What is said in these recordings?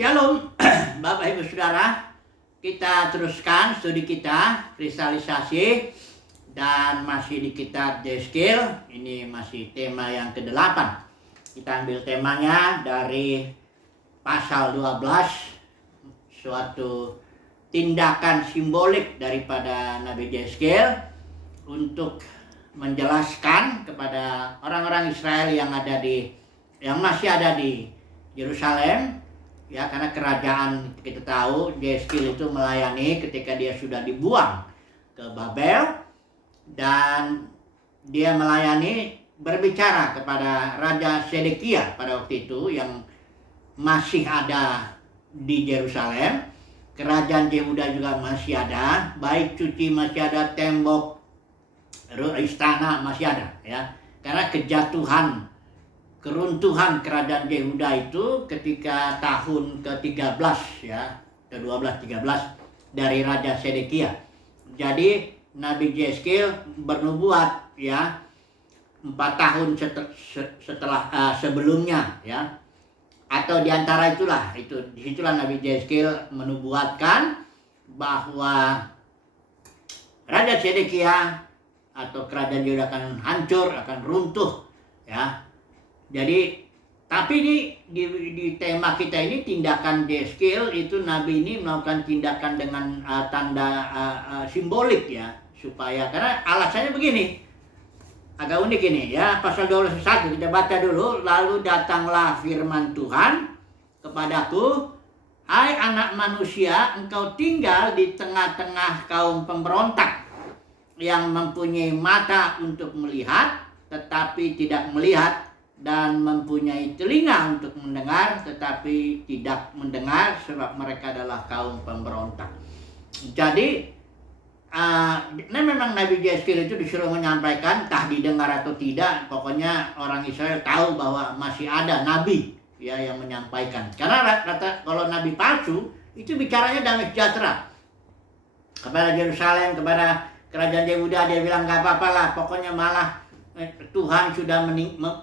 Shalom, Bapak Ibu Saudara. Kita teruskan studi kita, kristalisasi, dan masih di kitab Yeskiel. Ini masih tema yang ke-8. Kita ambil temanya dari pasal 12, suatu tindakan simbolik daripada Nabi Yeskiel untuk menjelaskan kepada orang-orang Israel yang masih ada di Yerusalem. Ya, karena kerajaan kita tahu Yeskiel itu melayani ketika dia sudah dibuang ke Babel, dan dia melayani berbicara kepada Raja Sedekia pada waktu itu yang masih ada di Yerusalem. Kerajaan Yehuda juga masih ada, bait suci masih ada, tembok istana masih ada, ya. Karena keruntuhan kerajaan Yehuda itu ketika tahun ke-13, ya, ke-12, 13 dari Raja Sedekia. Jadi Nabi Yeskiel bernubuat, ya, 4 tahun setelah sebelumnya, ya, atau diantara itulah, disitulah Nabi Yeskiel menubuatkan bahwa Raja Sedekia atau kerajaan Yehuda akan hancur, akan runtuh, ya. Jadi, tapi di tema kita ini, tindakan Yeskiel itu, Nabi ini melakukan tindakan dengan tanda simbolik, ya, supaya, karena alasannya begini, agak unik ini, ya. Pasal 21 kita baca dulu. Lalu datanglah firman Tuhan kepadaku, hai anak manusia, engkau tinggal di tengah-tengah kaum pemberontak yang mempunyai mata untuk melihat tetapi tidak melihat, dan mempunyai telinga untuk mendengar tetapi tidak mendengar, sebab mereka adalah kaum pemberontak. Jadi memang Nabi Yeskiel itu disuruh menyampaikan, entah didengar atau tidak, pokoknya orang Israel tahu bahwa masih ada nabi, ya, yang menyampaikan. Karena kalau nabi palsu itu bicaranya damai sejahtera kepada Yerusalem, kepada kerajaan Yehuda, dia bilang gak apa-apa lah, pokoknya malah Tuhan sudah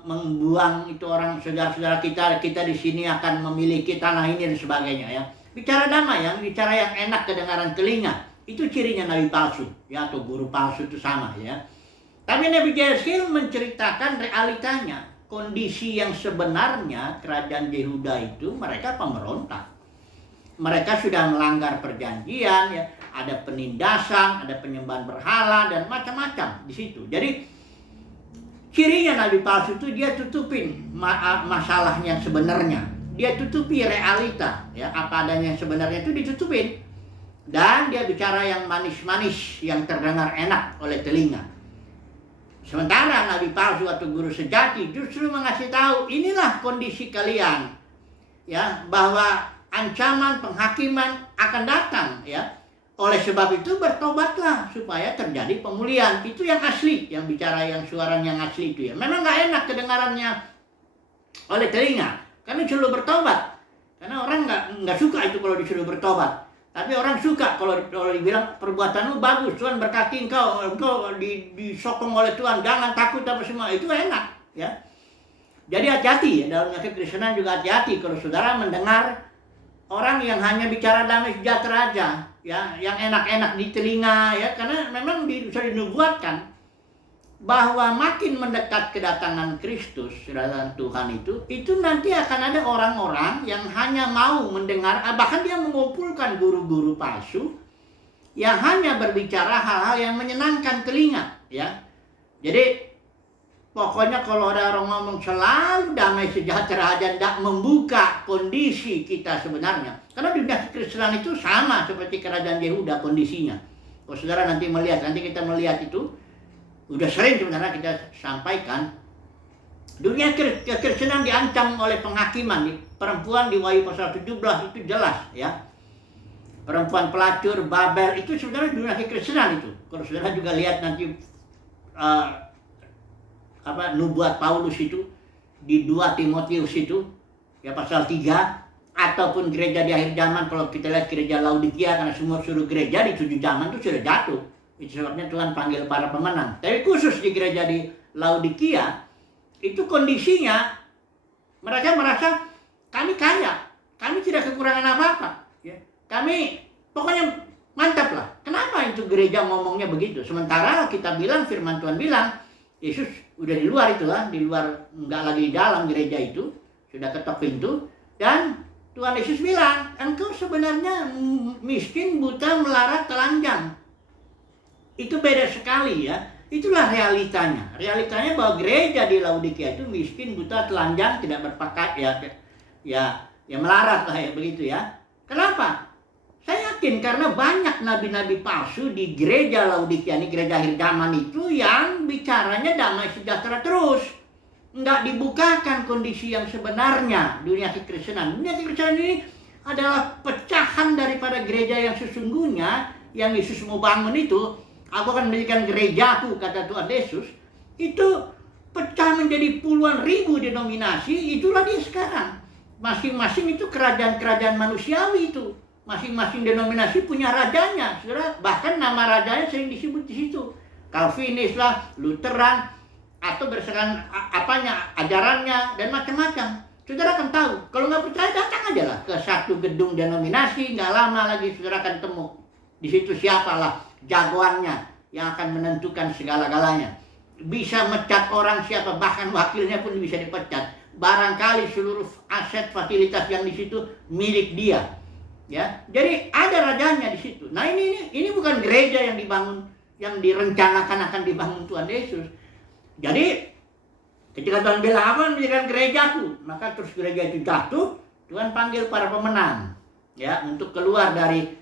membuang itu orang saudara-saudara kita di sini akan memiliki tanah ini dan sebagainya, ya. Bicara damai, ya, bicara yang enak kedengaran telinga. Itu cirinya nabi palsu, ya, atau guru palsu itu sama, ya. Tapi Nabi Yeskiel menceritakan realitanya, kondisi yang sebenarnya kerajaan Yehuda itu mereka pemberontak. Mereka sudah melanggar perjanjian, ya, ada penindasan, ada penyembahan berhala dan macam-macam di situ. Jadi cirinya nabi palsu itu dia tutupin masalahnya sebenarnya. Dia tutupi realita, ya, apa adanya yang sebenarnya itu ditutupin. Dan dia bicara yang manis-manis, yang terdengar enak oleh telinga. Sementara nabi palsu atau guru sejati justru mengasih tahu, inilah kondisi kalian, ya, bahwa ancaman penghakiman akan datang, ya. Oleh sebab itu bertobatlah supaya terjadi pemulihan. Itu yang asli, yang bicara yang suara yang asli itu, ya. Memang gak enak kedengarannya oleh telinga, karena disuruh bertobat. Karena orang nggak suka itu kalau disuruh bertobat. Tapi orang suka kalau dibilang perbuatanmu bagus, Tuhan berkati engkau disokong oleh Tuhan, jangan takut apa semua, itu enak, ya. Jadi hati-hati, ya, dalam kekristenan juga hati-hati kalau saudara mendengar orang yang hanya bicara damai sejahtera aja, ya, yang enak-enak di telinga, ya, karena memang bisa dinubuatkan bahwa makin mendekat kedatangan Kristus, kedatangan Tuhan itu nanti akan ada orang-orang yang hanya mau mendengar, bahkan dia mengumpulkan guru-guru palsu yang hanya berbicara hal-hal yang menyenangkan telinga, ya. Jadi pokoknya kalau ada orang ngomong selalu damai sejahtera aja, tidak membuka kondisi kita sebenarnya. Karena dunia kekristenan itu sama seperti kerajaan Yehuda kondisinya. Kalau saudara nanti kita melihat itu, udah sering sebenarnya kita sampaikan, dunia kekristenan diancam oleh penghakiman. Perempuan di Wahyu pasal 17 itu jelas, ya. Perempuan pelacur, Babel, itu sebenarnya dunia kekristenan itu. Kalau saudara juga lihat nanti nubuat Paulus itu di 2 Timotius itu, ya, pasal 3, ataupun gereja di akhir zaman. Kalau kita lihat gereja Laodikia, karena semua suruh gereja di 7 zaman itu sudah jatuh. Itu sebabnya Tuhan panggil para pemenang. Tapi khusus di gereja di Laodikia, itu kondisinya mereka merasa kami kaya, kami tidak kekurangan apa-apa. Ya. Kami pokoknya mantap lah. Kenapa itu gereja ngomongnya begitu? Sementara kita bilang, firman Tuhan bilang, Yesus udah di luar itu lah, di luar, nggak lagi di dalam gereja itu, sudah ketok pintu, dan Tuhan Yesus bilang, engkau sebenarnya miskin, buta, melarat, telanjang. Itu beda sekali ya. Itulah realitanya. Realitanya bahwa gereja di Laodikia itu miskin, buta, telanjang, tidak berpakaian, ya melarat lah ya begitu ya. Kenapa? Saya yakin karena banyak nabi-nabi palsu di gereja Laodikia ini, gereja akhir zaman itu, yang bicaranya damai sejahtera terus. Nggak dibukakan kondisi yang sebenarnya dunia kekristenan. Dunia kekristenan ini adalah pecahan daripada gereja yang sesungguhnya, yang Yesus mau bangun itu. Aku akan mendirikan gerejaku, kata Tuhan Yesus. Itu pecah menjadi puluhan ribu denominasi. Itulah dia sekarang. Masing-masing itu kerajaan-kerajaan manusiawi itu. Masing-masing denominasi punya rajanya. Saudara, bahkan nama rajanya sering disebut di situ. Calvinis lah, Lutheran, atau berdasarkan ajarannya dan macam-macam. Saudara akan tahu. Kalau nggak percaya, datang aja lah ke satu gedung denominasi. Nggak lama lagi saudara akan temu. Di situ siapalah jagoannya yang akan menentukan segala-galanya. Bisa mecat orang siapa, bahkan wakilnya pun bisa dipecat. Barangkali seluruh aset fasilitas yang di situ milik dia. Ya, jadi ada rajanya di situ. Nah ini bukan gereja yang dibangun, yang direncanakan akan dibangun Tuhan Yesus. Jadi ketika Tuhan bilang, apa mendirikan gerejaku, maka terus gereja itu jatuh. Tuhan panggil para pemenang, ya, untuk keluar dari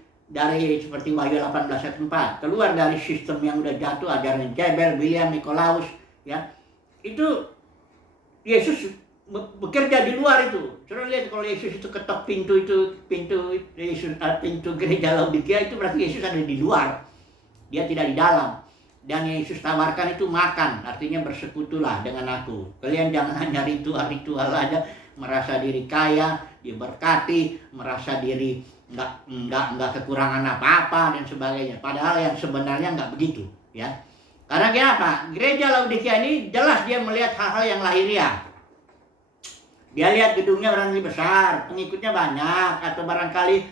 seperti Wahyu 18 ayat 4, keluar dari sistem yang udah jatuh, ajaran Jebel, Biliam, Nikolaus, ya. Itu Yesus bekerja di luar itu. Saudara lihat kalau Yesus itu ketok pintu gereja Laodikia, itu berarti Yesus ada di luar. Dia tidak di dalam. Dan Yesus tawarkan itu makan, artinya bersekutulah dengan aku. Kalian jangan hanya ritual aja, merasa diri kaya, diberkati, merasa diri nggak kekurangan apa-apa dan sebagainya. Padahal yang sebenarnya nggak begitu, ya. Karena kenapa? Gereja Laodikia ini jelas dia melihat hal-hal yang lahiriah. Dia lihat gedungnya barangkali besar, pengikutnya banyak, atau barangkali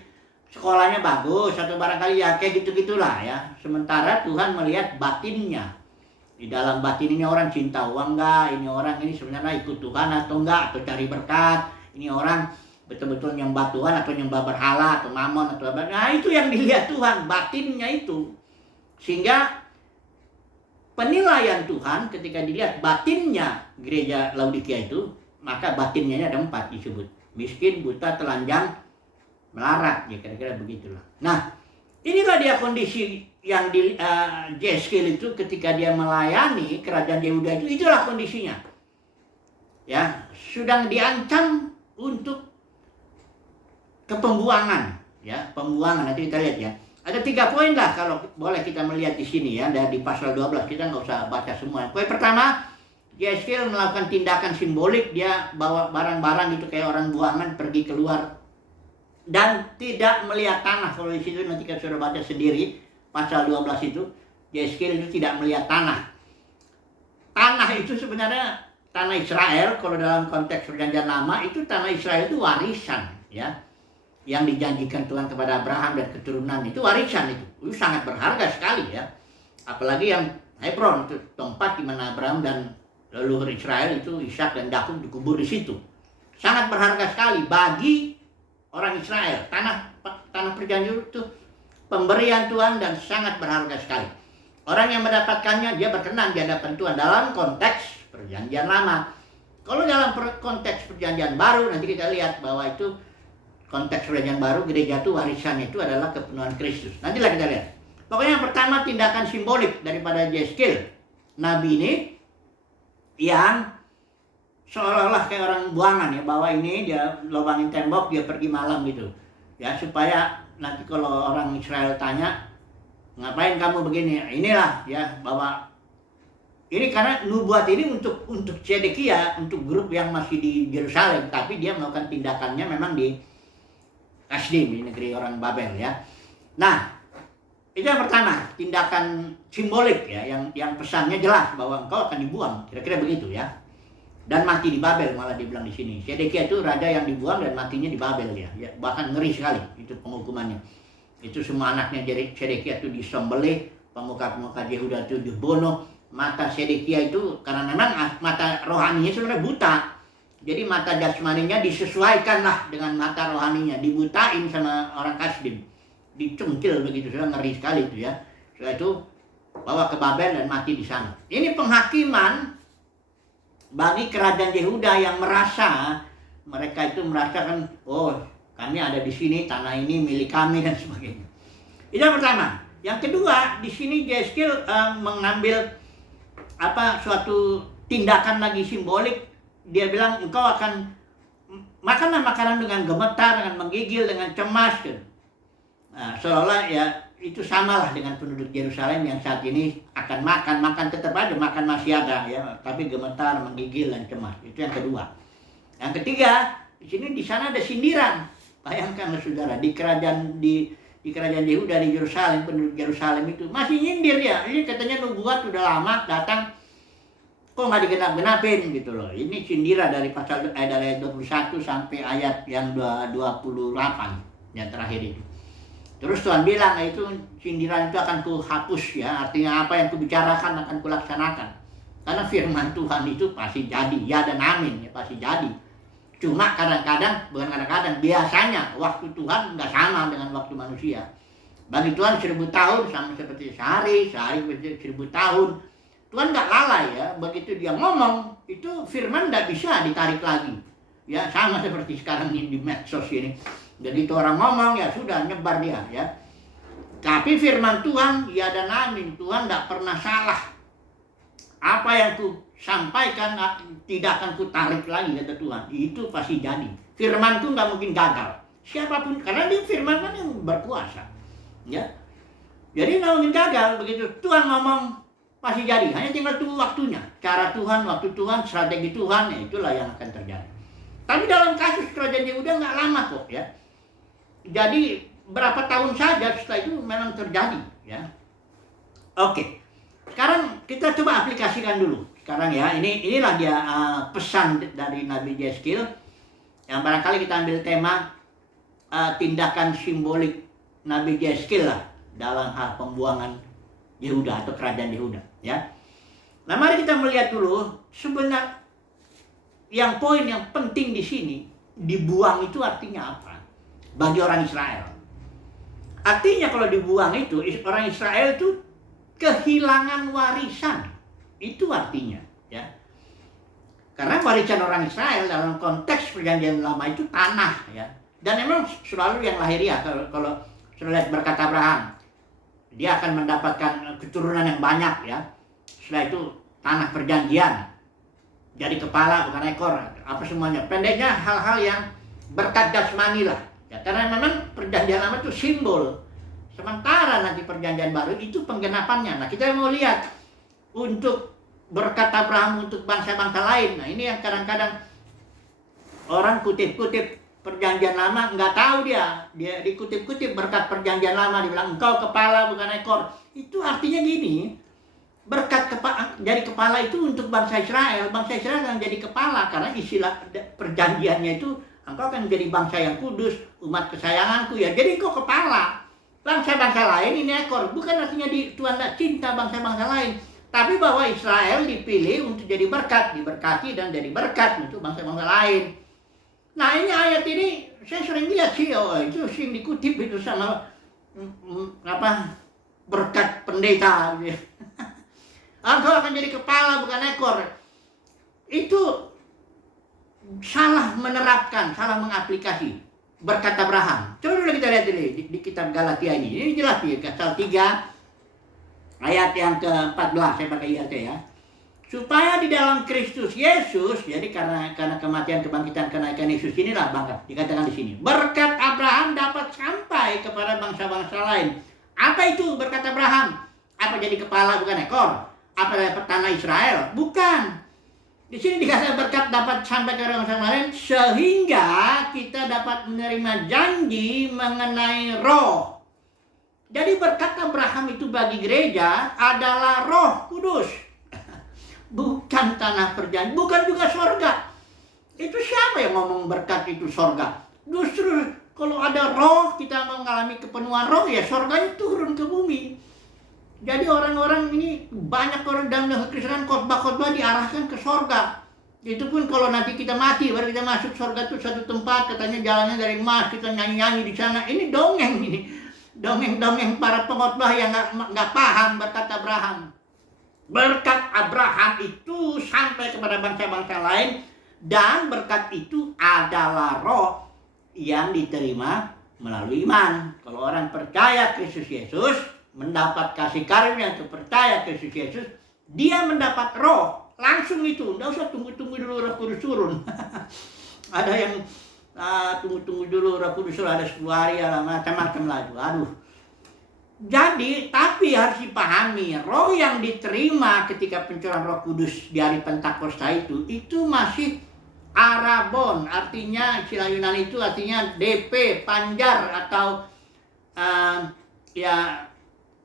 sekolahnya bagus, atau barangkali ya kayak gitu-gitulah ya. Sementara Tuhan melihat batinnya. Di dalam batin ini orang cinta uang enggak, ini orang ini sebenarnya ikut Tuhan atau enggak, atau cari berkat, ini orang betul-betul nyembah Tuhan atau nyembah berhala atau mamon atau apa. Nah itu yang dilihat Tuhan, batinnya itu. Sehingga penilaian Tuhan ketika dilihat batinnya gereja Laodikia itu, maka batinnya ini ada 4 disebut. Miskin, buta, telanjang, melarat, ya kira-kira begitulah. Nah, inilah dia kondisi yang di Yeskiel itu ketika dia melayani kerajaan Yehuda itu, itulah kondisinya. Ya, sedang diancam untuk kepembuangan, ya, pembuangan. Nanti kita lihat ya. Ada 3 poin lah kalau boleh kita melihat di sini ya, dari pasal 12. Kita nggak usah baca semua. Poin pertama, Yeskiel melakukan tindakan simbolik, dia bawa barang-barang itu kayak orang buangan pergi keluar dan tidak melihat tanah. Kalau di situ nanti kita sudah baca sendiri pasal 12 itu, Yeskiel itu tidak melihat tanah. Tanah itu sebenarnya tanah Israel. Kalau dalam konteks perjanjian lama itu tanah Israel itu warisan, ya, yang dijanjikan Tuhan kepada Abraham dan keturunan. Itu warisan itu sangat berharga sekali ya. Apalagi yang Hebron itu tempat di mana Abraham dan leluhur Israel itu Ishak dan Yakub dikubur di situ. Sangat berharga sekali bagi orang Israel. Tanah perjanjian itu pemberian Tuhan dan sangat berharga sekali. Orang yang mendapatkannya dia berkenan di hadapan Tuhan dalam konteks perjanjian lama. Kalau dalam konteks perjanjian baru nanti kita lihat bahwa itu konteks perjanjian baru, gereja itu warisannya itu adalah kepenuhan Kristus. Nantilah kita lihat. Pokoknya yang pertama tindakan simbolik daripada Yeskiel, nabi ini yang seolah-olah kayak orang buangan ya, bahwa ini dia lubangin tembok, dia pergi malam gitu ya, supaya nanti kalau orang Israel tanya ngapain kamu begini, inilah ya, bahwa ini karena nubuat ini untuk Zedekia, untuk grup yang masih di Yerusalem, tapi dia melakukan tindakannya memang di Kasdim, di negeri orang Babel ya. Nah, itu yang pertama, tindakan simbolik ya, yang pesannya jelas bahwa engkau akan dibuang, kira-kira begitu ya. dan mati di Babel, malah dibilang di sini. Sedekia itu raja yang dibuang dan matinya di Babel ya. Bahkan ngeri sekali itu penghukumannya. Itu semua anaknya Sedekia itu disembelih, pemuka-pemuka Yehuda itu dibunuh. Mata Sedekia itu karena memang mata rohaninya sebenarnya buta. Jadi mata jasmaninya disesuaikan lah dengan mata rohaninya, dibutain sama orang Kasdim. Dicungkil begitu, sudah ngeri sekali itu ya. Setelah itu bawa ke Babel dan mati di sana. Ini penghakiman bagi kerajaan Yehuda yang mereka itu merasakan, oh kami ada di sini, tanah ini milik kami dan sebagainya. Itu yang pertama. Yang kedua, di sini Yeskil mengambil suatu tindakan lagi simbolik. Dia bilang engkau akan makanlah makanan dengan gemetar, dengan menggigil, dengan cemas. Nah, seolah ya itu samalah dengan penduduk Yerusalem yang saat ini akan makan tetap aja, makan masih ada ya, tapi gemetar, menggigil dan cemas. Itu yang kedua. Yang ketiga, di sana ada sindiran. Bayangkanlah saudara, di kerajaan Yehuda di Yerusalem, penduduk Yerusalem itu masih nyindir ya. Ini katanya nubuat udah lama datang, kok nggak digenap-genapin gitu loh. Ini sindiran dari dari 21 sampai ayat yang 28 yang terakhir itu. Terus Tuhan bilang, itu sindiran itu akan kuhapus ya. Artinya apa yang kubicarakan akan kulaksanakan. Karena firman Tuhan itu pasti jadi, ya dan amin ya, pasti jadi. Cuma bukan kadang-kadang, biasanya waktu Tuhan nggak sama dengan waktu manusia. Bagi Tuhan 1000 tahun sama seperti sehari seperti 1000 tahun. Tuhan nggak lalai ya, begitu dia ngomong, itu firman nggak bisa ditarik lagi. Ya sama seperti sekarang ini di medsos ini. Jadi itu orang ngomong ya sudah nyebar dia ya. Tapi firman Tuhan ya dan amin, Tuhan tidak pernah salah. Apa yang ku sampaikan tidak akan ku tarik lagi kata Tuhan. Itu pasti jadi. Firman itu nggak mungkin gagal. Siapapun, karena dia firman kan yang berkuasa. Ya. Jadi nggak mungkin gagal. Begitu Tuhan ngomong pasti jadi. Hanya tinggal tunggu waktunya. Cara Tuhan, waktu Tuhan, strategi Tuhan, ya itulah yang akan terjadi. Tapi dalam kasus kerajaan Yehuda nggak lama kok ya. Jadi berapa tahun saja setelah itu memang terjadi ya. Oke. Sekarang kita coba aplikasikan dulu. Sekarang ya, inilah dia pesan dari Nabi Yeskil yang barangkali kita ambil tema tindakan simbolik Nabi Yeskil lah dalam hal pembuangan Yehuda atau kerajaan Yehuda ya. Nah, mari kita melihat dulu sebenarnya poin yang penting di sini, dibuang itu artinya apa? Bagi orang Israel. Artinya kalau dibuang itu, orang Israel itu kehilangan warisan. Itu artinya. Ya. Karena warisan orang Israel dalam konteks perjanjian lama itu tanah. Ya. Dan memang selalu yang lahiriah. Kalau lihat berkat Abraham, dia akan mendapatkan keturunan yang banyak. Ya. Setelah itu tanah perjanjian. Jadi kepala bukan ekor. Apa semuanya. Pendeknya hal-hal yang berkat jasmani lah. Ya, karena memang perjanjian lama itu simbol. Sementara nanti perjanjian baru itu penggenapannya. Nah, kita mau lihat untuk berkat Abraham untuk bangsa-bangsa lain. Nah, ini yang kadang-kadang orang kutip-kutip perjanjian lama nggak tahu dia dikutip-kutip berkat perjanjian lama, dibilang engkau kepala bukan ekor. Itu artinya gini, berkat jadi kepala itu untuk bangsa Israel. Bangsa Israel yang jadi kepala karena istilah perjanjiannya itu engkau akan menjadi bangsa yang kudus, umat kesayanganku ya. Jadi engkau kepala. Bangsa-bangsa lain ini ekor. Bukan artinya Tuhan tidak cinta bangsa-bangsa lain. Tapi bahwa Israel dipilih untuk jadi berkat, diberkati dan jadi berkat untuk bangsa-bangsa lain. Nah, ini ayat ini saya sering lihat sih, itu sering dikutip itu sama berkat pendeta gitu. Engkau akan jadi kepala bukan ekor. Itu salah menerapkan, salah mengaplikasi berkat Abraham. Coba dulu kita lihat ini di kitab Galatia ini. Ini jelas ya, pasal 3 ayat yang ke-14, saya pakai IRT ya. Supaya di dalam Kristus Yesus, jadi karena kematian, kebangkitan, kenaikan Yesus inilah bangga dikatakan di sini. Berkat Abraham dapat sampai kepada bangsa-bangsa lain. Apa itu berkat Abraham? Apa jadi kepala bukan ekor? Apa dapat tanah Israel? Bukan. Di sini dikatakan berkat dapat sampai ke bangsa lain sehingga kita dapat menerima janji mengenai roh. Jadi berkat Abraham itu bagi gereja adalah Roh Kudus. bukan tanah perjanjian, bukan juga sorga. Itu siapa yang ngomong berkat itu sorga? Justru kalau ada roh, kita mengalami kepenuhan roh, ya sorganya turun ke bumi. Jadi orang-orang ini, banyak orang dalam kekristenan, khotbah-khotbah diarahkan ke sorga. Itu pun kalau nanti kita mati, baru kita masuk sorga itu satu tempat, katanya jalannya dari emas, kita nyanyi-nyanyi di sana. Ini dongeng ini. Dongeng-dongeng para pengkhotbah yang nggak paham berkat Abraham. Berkat Abraham itu sampai kepada bangsa-bangsa lain, dan berkat itu adalah roh yang diterima melalui iman. Kalau orang percaya Kristus Yesus, mendapat kasih karunia untuk percaya Kristus Yesus, dia mendapat roh langsung itu. Nggak usah tunggu-tunggu dulu Roh Kudus turun. Ada yang tunggu-tunggu dulu Roh Kudus turun, ada 10 hari, macam-macam lagi. Aduh. Jadi, tapi harus dipahami, roh yang diterima ketika pencurahan Roh Kudus di hari Pentakosta itu masih arabon, artinya istilah Yunani itu artinya DP, panjar, atau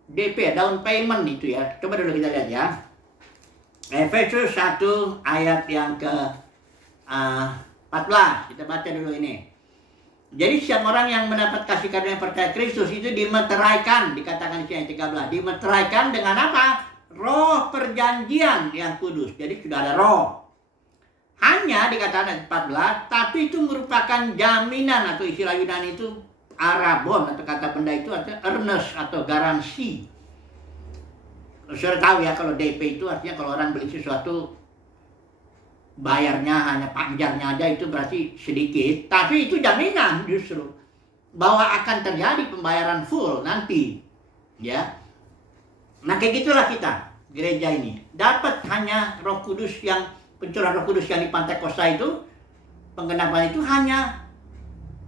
DP, down payment itu ya. Coba dulu kita lihat ya. Efesus 1 ayat yang ke 14. Kita baca dulu ini. Jadi setiap orang yang mendapat kasih karunia percaya Kristus itu dimeteraikan, dikatakan di sini 13. Dimeteraikan dengan apa? Roh perjanjian yang kudus. Jadi sudah ada roh. Hanya dikatakan 14, tapi itu merupakan jaminan, atau istilah Yunani itu arabon, atau kata benda itu artinya earnest atau garansi. Sudah tahu ya, kalau DP itu artinya kalau orang beli sesuatu, bayarnya hanya panjarnya aja, itu berarti sedikit. Tapi itu jaminan justru bahwa akan terjadi pembayaran full nanti, ya. Nah kayak gitulah kita, gereja ini dapat hanya Roh Kudus, yang pencurahan Roh Kudus yang di Pentakosta itu, penggenapan itu hanya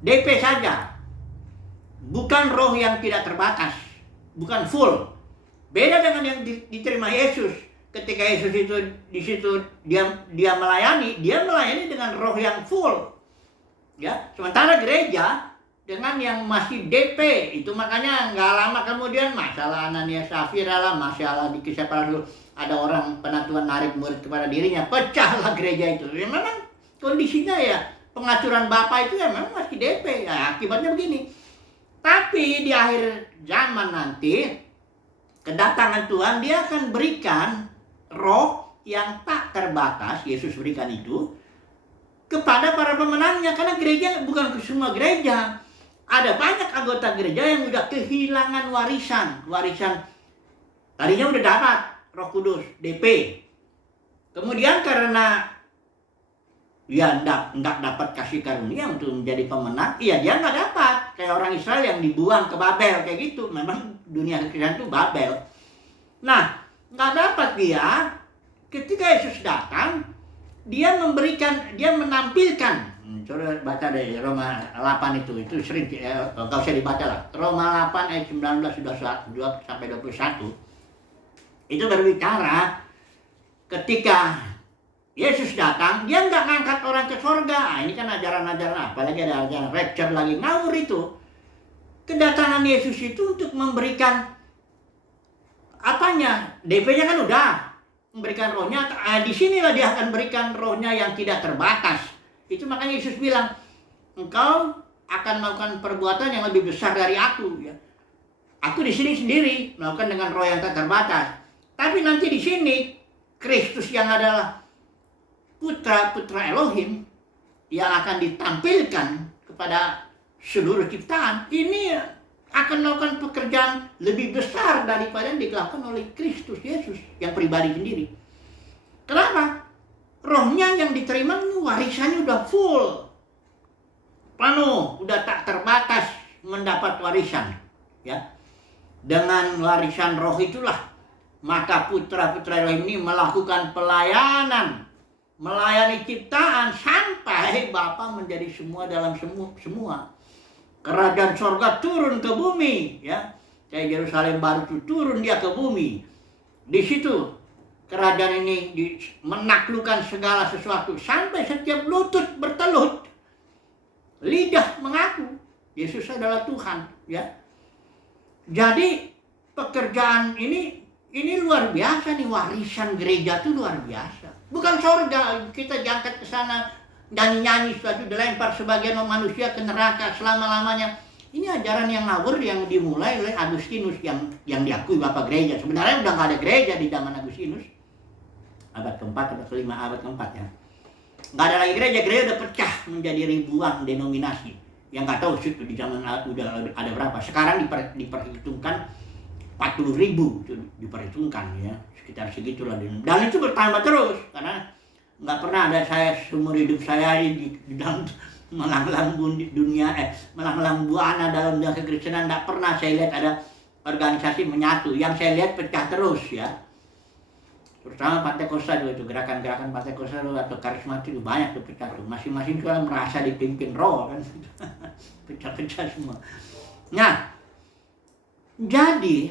DP saja, bukan roh yang tidak terbatas, bukan full. Beda dengan yang diterima Yesus. Ketika Yesus itu di situ dia melayani dengan roh yang full. Ya, sementara gereja dengan yang masih DP itu, makanya nggak lama kemudian masalah Ananias Safira lah, masalah di Kisah Para Rasul, ada orang penatuan narik murid kepada dirinya, pecahlah gereja itu. Ya memang kondisinya ya pengaturan Bapa itu ya memang masih DP. Ya akibatnya begini. Tapi di akhir zaman nanti, kedatangan Tuhan, dia akan berikan roh yang tak terbatas, Yesus berikan itu kepada para pemenangnya. Karena gereja bukan semua gereja. Ada banyak anggota gereja yang udah kehilangan warisan. Tadinya udah dapat Roh Kudus, DP. Kemudian karena dia enggak dapat kasih karunia untuk menjadi pemenang, dia enggak dapat. Kayak orang Israel yang dibuang ke Babel, kayak gitu. Memang dunia Kristen itu Babel. Nah, enggak dapat dia. Ketika Yesus datang, dia menampilkan. Coba baca deh Roma 8 itu sering, enggak usah dibaca lah. Roma 8 ayat 19 sudah sampai 21. Itu berbicara ketika Yesus datang, dia nggak ngangkat orang ke surga. Nah, ini kan ajaran-ajaran, apalagi ada ajaran rapture lagi, ngawur itu. Kedatangan Yesus itu untuk memberikan apanya? DP-nya kan udah, memberikan rohnya. Di sinilah dia akan berikan rohnya yang tidak terbatas. Itu makanya Yesus bilang, engkau akan melakukan perbuatan yang lebih besar dari aku. Ya. Aku di sini sendiri melakukan dengan roh yang tak terbatas. Tapi nanti di sini Kristus yang adalah putra-putra Elohim yang akan ditampilkan kepada seluruh ciptaan, ini akan melakukan pekerjaan lebih besar daripada yang dilakukan oleh Kristus Yesus yang pribadi sendiri. Kenapa? Rohnya yang diterima warisannya udah full, penuh, udah tak terbatas mendapat warisan. Ya, dengan warisan roh itulah maka putra-putra Elohim ini melakukan pelayanan, melayani ciptaan sampai Bapa menjadi semua dalam semua. Kerajaan sorga turun ke bumi, ya. Kayak Yerusalem baru itu turun dia ke bumi. Di situ kerajaan ini menaklukkan segala sesuatu sampai setiap lutut bertelut, lidah mengaku Yesus adalah Tuhan, ya. Jadi pekerjaan ini Ini luar biasa nih, warisan gereja tuh luar biasa. Bukan sorga, kita diangkat ke sana, nyanyi-nyanyi sesuatu, dilempar sebagian manusia ke neraka selama-lamanya. Ini ajaran yang ngawur yang dimulai oleh Agustinus yang diakui Bapak Gereja. Sebenarnya udah nggak ada gereja di zaman Agustinus. Abad keempat, abad kelima, abad keempat ya. Nggak ada lagi gereja udah pecah menjadi ribuan denominasi. Yang nggak tahu sih di zaman udah ada berapa. Sekarang diperhitungkan 40.000 itu diperhitungkan ya, sekitar segitulah. Dan itu bertambah terus karena nggak pernah ada saya seumur hidup saya di dalam melanglang dunia melanglang buana dalam dunia kekristenan, nggak pernah saya lihat ada organisasi menyatu. Yang saya lihat pecah terus ya, terutama Pentakosta itu gerakan-gerakan Pentakosta atau karismatik itu banyak tuh pecah tuh, masing-masing kan merasa dipimpin roh kan pecah-pecah semua. Nah, jadi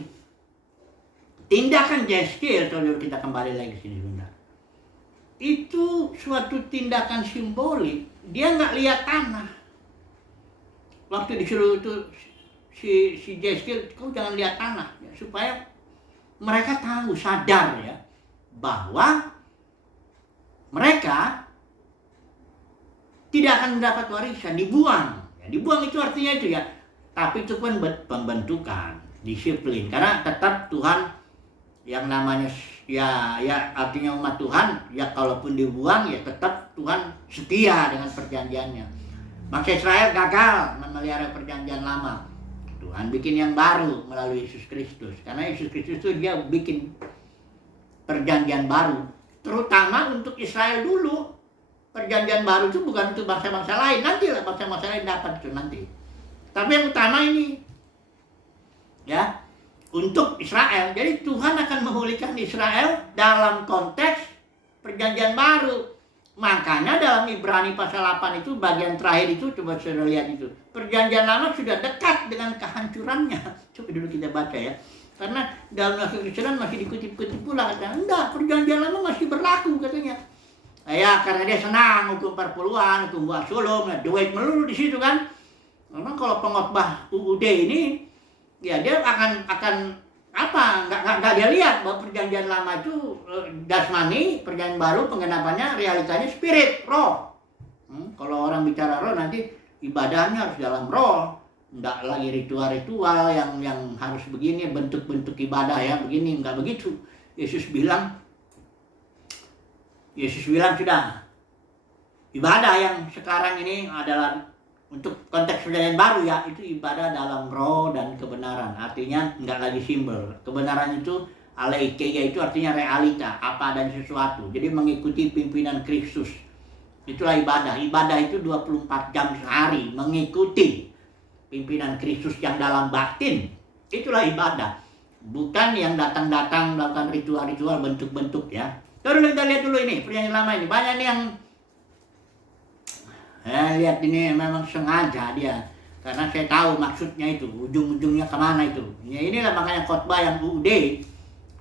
tindakan Yeskiel, kalau kita kembali lagi ke sini sebentar, itu suatu tindakan simbolik. Dia nggak lihat tanah. Waktu disuruh itu si Yeskiel, kau jangan lihat tanah, ya, supaya mereka tahu, sadar ya, bahwa mereka tidak akan mendapat warisan, dibuang. Ya, dibuang itu artinya itu ya, tapi itu pun pembentukan, disiplin, karena tetap Tuhan yang namanya ya artinya umat Tuhan ya, kalaupun dibuang ya tetap Tuhan setia dengan perjanjiannya. Bangsa Israel gagal memelihara perjanjian lama. Tuhan bikin yang baru melalui Yesus Kristus. Karena Yesus Kristus itu dia bikin perjanjian baru, terutama untuk Israel dulu. Perjanjian baru itu bukan untuk bangsa-bangsa lain, nanti lah bangsa-bangsa lain dapat itu nanti. Tapi yang utama ini ya, untuk Israel. Jadi Tuhan akan memulihkan Israel dalam konteks perjanjian baru. Makanya dalam Ibrani pasal 8 itu bagian terakhir itu, coba saudara lihat itu. Perjanjian lama sudah dekat dengan kehancurannya. Coba dulu kita baca ya. Karena dalam kekristenan masih dikutip-kutip pula katanya, enggak, perjanjian lama masih berlaku katanya. Ya karena dia senang hukum perpuluhan, hukum buah sulung, duit melulu di situ kan. Memang kalau pengkhotbah UUD ini ya dia akan apa, nggak dia lihat bahwa perjanjian lama itu jasmani, perjanjian baru penggenapannya realitanya spirit, roh. Kalau orang bicara roh nanti ibadahnya harus dalam roh, nggak lagi ritual-ritual yang harus begini, bentuk-bentuk ibadah ya begini, nggak begitu. Yesus bilang sudah, ibadah yang sekarang ini adalah untuk konteks perjanjian baru ya, itu ibadah dalam roh dan kebenaran. Artinya nggak lagi simbol. Kebenaran itu aleikeia, itu artinya realita, apa dan sesuatu. Jadi mengikuti pimpinan Kristus. Itulah ibadah. Ibadah itu 24 jam sehari mengikuti pimpinan Kristus yang dalam batin. Itulah ibadah. Bukan yang datang-datang melakukan ritual-ritual bentuk-bentuk ya. Terus kita lihat dulu ini perjanjian lama ini. Banyak nih yang lihat ini memang sengaja dia, karena saya tahu maksudnya itu, ujung-ujungnya kemana itu. Ya inilah makanya khotbah yang UUD,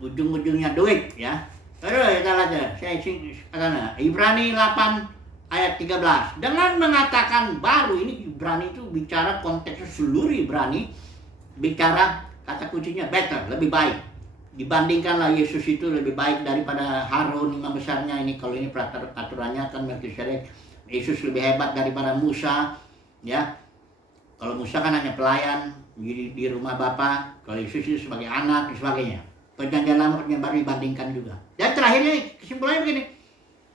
ujung-ujungnya duit ya. Terus kita lihat, saya katakan Ibrani 8 ayat 13. Dengan mengatakan baru, ini Ibrani itu bicara konteksnya seluruh Ibrani, bicara kata kuncinya better, lebih baik. Dibandingkanlah Yesus itu lebih baik daripada Harun imam besarnya ini. Kalau ini peraturannya kan Melkisedek. Yesus lebih hebat daripada Musa ya. Kalau Musa kan hanya pelayan di rumah Bapa, kalau Yesus itu sebagai anak dan sebagainya. Perjanjian lama perjanjian baru dibandingkan juga. Dan terakhirnya kesimpulannya begini.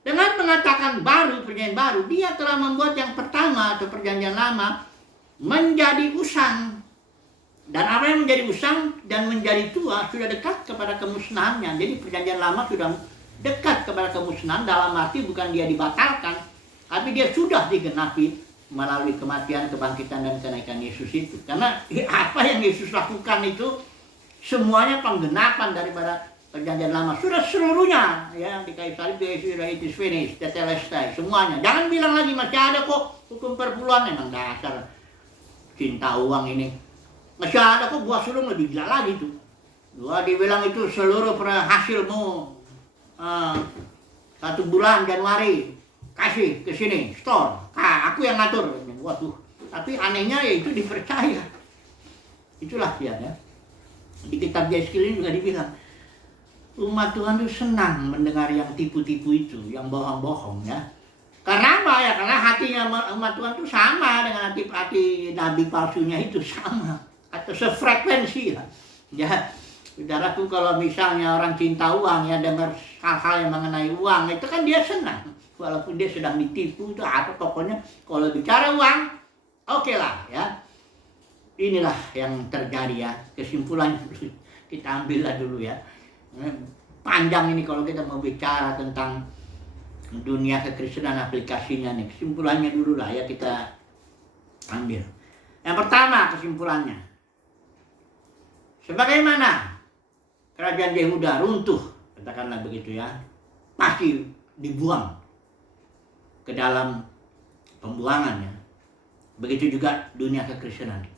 Dengan mengatakan baru, perjanjian baru, dia telah membuat yang pertama atau perjanjian lama menjadi usang. Dan apa yang menjadi usang dan menjadi tua sudah dekat kepada kemusnahannya. Jadi perjanjian lama sudah dekat kepada kemusnahan, dalam arti bukan dia dibatalkan, tapi dia sudah digenapi melalui kematian, kebangkitan, dan kenaikan Yesus itu. Karena apa yang Yesus lakukan itu semuanya penggenapan daripada perjanjian lama. Sudah seluruhnya ya, di kayu salib Yesus sudah, it is finished, tetelestai, semuanya. Jangan bilang lagi masih ada kok hukum perpuluhan. Memang dasar cinta uang ini. Masih ada kok buah sulung, lebih gila lagi tuh. Gua dibilang itu seluruh hasilmu 1 bulan Januari kasih ke sini, store. Aku yang ngatur. Waduh. Tapi anehnya ya itu dipercaya. Itulah dia ya. Di kitab Yeskiel ini juga dibilang Umat Tuhan itu senang mendengar yang tipu-tipu itu, yang bohong-bohong ya. Karena apa ya? Karena hatinya umat Tuhan itu sama dengan hati nabi palsunya itu, sama atau sefrekuensi ya. Ya, saudaraku, kalau misalnya orang cinta uang ya, dengar hal-hal yang mengenai uang itu kan dia senang. Walaupun dia sedang ditipu itu apa, pokoknya kalau bicara uang, oke lah ya. Inilah yang terjadi ya. Kesimpulan kita ambillah dulu ya. Panjang ini kalau kita mau bicara tentang dunia kekristenan aplikasinya nih. Kesimpulannya dulu lah ya kita ambil. Yang pertama kesimpulannya, sebagaimana kerajaan Yehuda runtuh, katakanlah begitu ya, pasti dibuang ke dalam pembuangan ya. Begitu juga dunia kekristenan.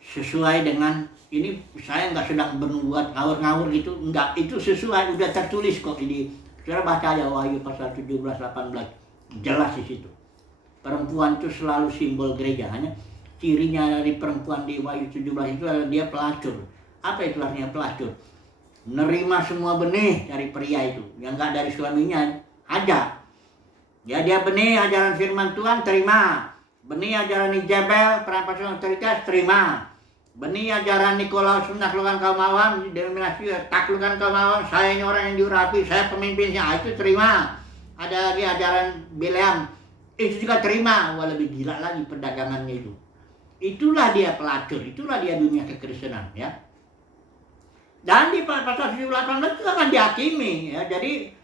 Sesuai dengan ini, saya nggak sedang berbuat ngawur-ngawur gitu, enggak, itu sesuai, udah tertulis kok ini. Saudara baca aja Wahyu pasal 17-18, jelas di situ. Perempuan itu selalu simbol gereja, hanya cirinya dari perempuan di Wahyu 17 itu adalah dia pelacur. Apa itu artinya pelacur? Menerima semua benih dari pria itu, yang nggak dari suaminya aja. Ya, dia benih ajaran firman Tuhan, terima. Benih ajaran Jezebel, perampasan otoritas, terima. Benih ajaran Nikolaus menaklukkan kaum awam, denominasi taklukkan kaum awam, saya ini orang yang diurapi, saya pemimpinnya, itu terima. Ada lagi ajaran Bileam, itu juga terima. Wah, lebih gila lagi perdagangannya itu. Itulah dia pelacur, itulah dia dunia kekristenan ya. Dan di pasal 18 itu akan dihakimi ya. Jadi,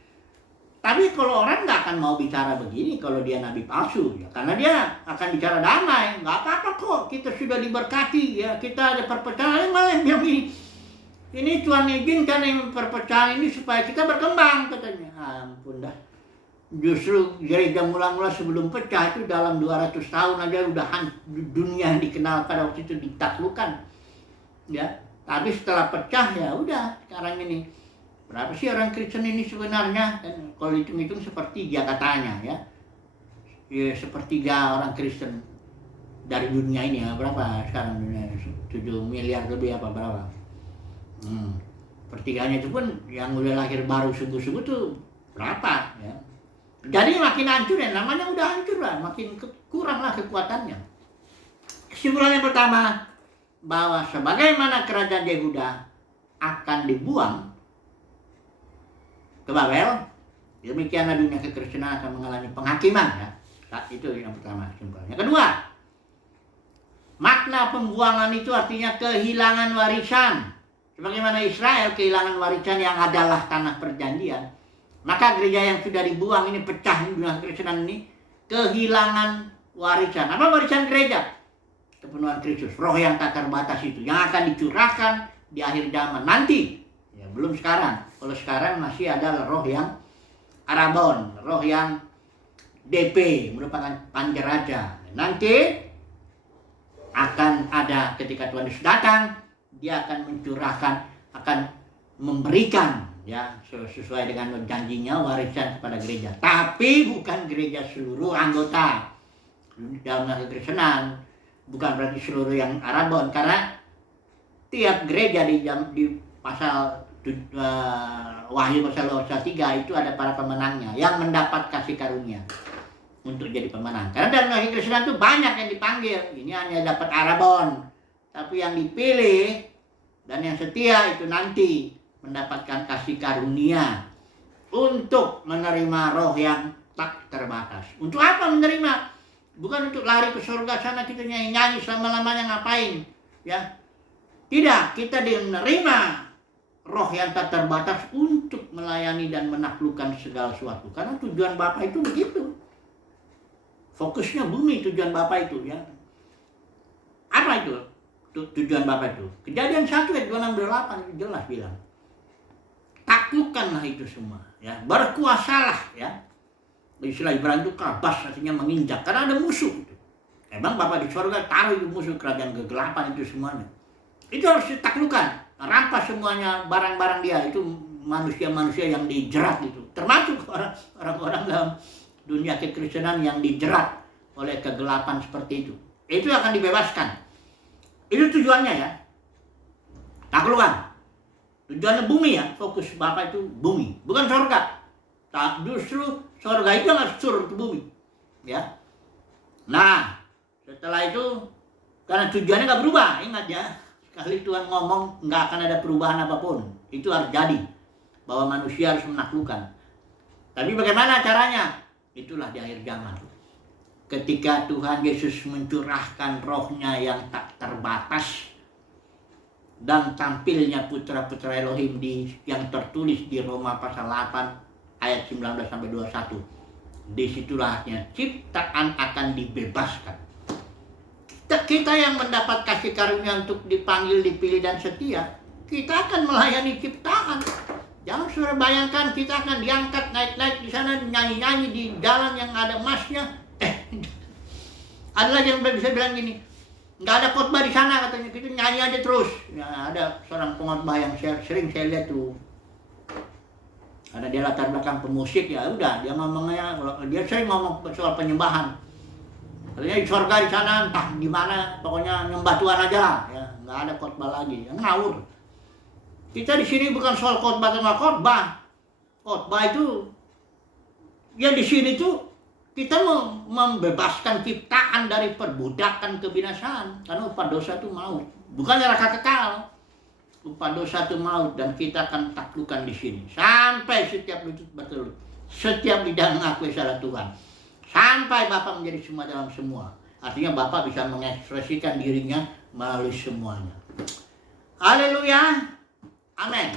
tapi kalau orang nggak akan mau bicara begini kalau dia nabi palsu ya, karena dia akan bicara damai, nggak apa-apa kok, kita sudah diberkati ya, kita ada perpecahan, malah yang ini Tuhan izinkan yang perpecahan ini supaya kita berkembang katanya. Ampun dah, justru gereja mula-mula sebelum pecah itu dalam 200 tahun aja udah dunia yang dikenal pada waktu itu ditaklukkan ya. Tapi setelah pecah ya udah sekarang ini. Berapa sih orang Kristen ini sebenarnya? Dan kalau hitung-hitung sepertiga katanya ya. Ya, sepertiga orang Kristen dari dunia ini ya. Berapa sekarang dunia? 7 miliar lebih apa berapa? Pertiganya itu pun yang udah lahir baru sungguh-sungguh tuh berapa ya. Jadi makin hancur ya, namanya udah hancur lah, makin kurang lah kekuatannya. Kesimpulan yang pertama, bahwa sebagaimana kerajaan Yehuda akan dibuang ke Babel, demikianlah dunia kekristenan akan mengalami penghakiman ya. Itu yang pertama kesimpulannya. Kedua, makna pembuangan itu artinya kehilangan warisan. Sebagaimana Israel kehilangan warisan yang adalah tanah perjanjian, maka gereja yang sudah dibuang ini, pecah dunia kekristenan ini, kehilangan warisan. Apa warisan gereja? Kepenuhan Kristus, roh yang tak terbatas itu, yang akan dicurahkan di akhir zaman nanti. Ya, belum sekarang. Kalau sekarang masih ada roh yang Arabon, roh yang DP, merupakan panjaraja. Nanti akan ada ketika Tuhan Yesus datang, dia akan mencurahkan, akan memberikan ya sesuai dengan janjinya warisan kepada gereja. Tapi bukan gereja seluruh anggota dalam kekristenan, bukan berarti seluruh yang Arabon, karena tiap gereja di pasal Wahyu pasal 3 itu ada para pemenangnya yang mendapat kasih karunia untuk jadi pemenang. Karena dalam kekristenan itu banyak yang dipanggil, ini hanya dapat Arabon, tapi yang dipilih dan yang setia itu nanti mendapatkan kasih karunia untuk menerima roh yang tak terbatas. Untuk apa menerima? Bukan untuk lari ke surga sana kita nyanyi selama-lamanya ngapain ya. Tidak, kita menerima roh yang tak terbatas untuk melayani dan menaklukkan segala sesuatu. Karena tujuan Bapa itu begitu. Fokusnya bumi, tujuan Bapa itu ya. Apa itu tujuan Bapa itu? Kejadian 1 ayat 26-28 itu jelas bilang. Taklukkanlah itu semua ya. Berkuasalah ya. Istilah Ibrani itu kabas, artinya menginjak. Karena ada musuh itu. Emang Bapa di surga taruh itu musuh kerajaan kegelapan itu semuanya. Itu harus ditaklukkan. Rampas semuanya barang-barang dia, itu manusia-manusia yang dijerat itu, termasuk orang-orang dalam dunia kekristenan yang dijerat oleh kegelapan seperti itu akan dibebaskan. Itu tujuannya ya, taklukkan. Tujuannya bumi ya, fokus Bapak itu bumi, bukan surga. Justru surga itu nggak sur ke bumi, ya. Nah, setelah itu karena tujuannya nggak berubah, ingat ya, sekali Tuhan ngomong nggak akan ada perubahan apapun, itu harus jadi bahwa manusia harus menaklukkan. Tapi bagaimana caranya? Itulah di akhir zaman. Ketika Tuhan Yesus mencurahkan rohnya yang tak terbatas dan tampilnya putra-putra Elohim yang tertulis di Roma pasal 8 ayat 19 sampai 21. Disitulahnya ciptaan akan dibebaskan. Kita yang mendapat kasih karunia untuk dipanggil, dipilih dan setia, kita akan melayani ciptaan. Jangan sudah bayangkan kita akan diangkat naik-naik di sana, nyanyi-nyanyi di jalan yang ada emasnya. Ada lagi yang bisa bilang gini, nggak ada khotbah di sana katanya, kita nyanyi aja terus. Ya, ada seorang pengkhotbah yang sering saya lihat tuh, karena dia latar belakang pemusik, ya udah dia ngomongnya, dia sering ngomong soal penyembahan. Katanya di surga di sana entah di mana, pokoknya nyembah Tuhan aja lah, ya nggak ada khotbah lagi, yang ngawur. Kita di sini bukan soal khotbah atau nggak khotbah. Khotbah itu, ya di sini tuh kita membebaskan ciptaan dari perbudakan kebinasaan. Karena upah dosa itu maut, bukan neraka kekal. Upah dosa itu maut, dan kita akan taklukkan di sini sampai setiap lutut bertelut, setiap lidah mengakui salah Tuhan, sampai Bapa menjadi semua dalam semua. Artinya Bapa bisa mengekspresikan dirinya melalui semuanya. Haleluya, amin.